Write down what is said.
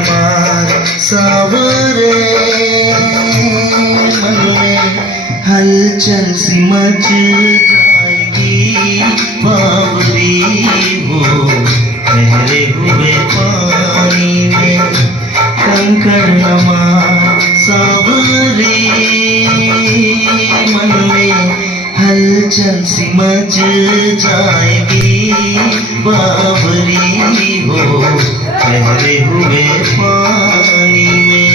हमार सावरे मन में हलचल सी मच जाएगी बावरी हो ठहरे हुए पानी में कंकड़ हमार सावरे मन में हलचल सी मच जाएगी बावरी हो ठहरे हुए पानी में।